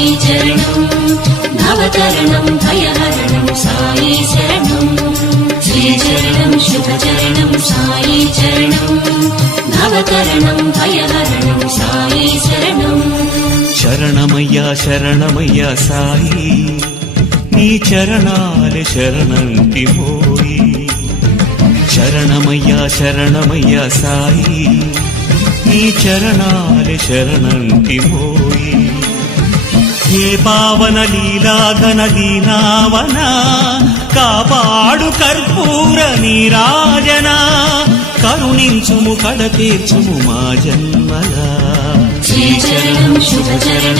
సాయి చరణం భవతరణం భయహరణం సాయి శరణం శ్రీచరణం శుభచరణం సాయి చరణం భవతరణం భయహరణం సాయి శరణం శరణమయ్యా శరణమయ్యా సాయి నీ చరణాలే శరణంటి మోయి శరణమయ్యా శరణమయ్యా సాయి నీ చరణాలే శరణంటి మోయి హే పావన లీలాఘన దీనావన కాపాడు కర్పూర నీరాజన కరుణించుము కడ తీర్చుము మా జన్మలా శ్రీచరణం శుభచరణం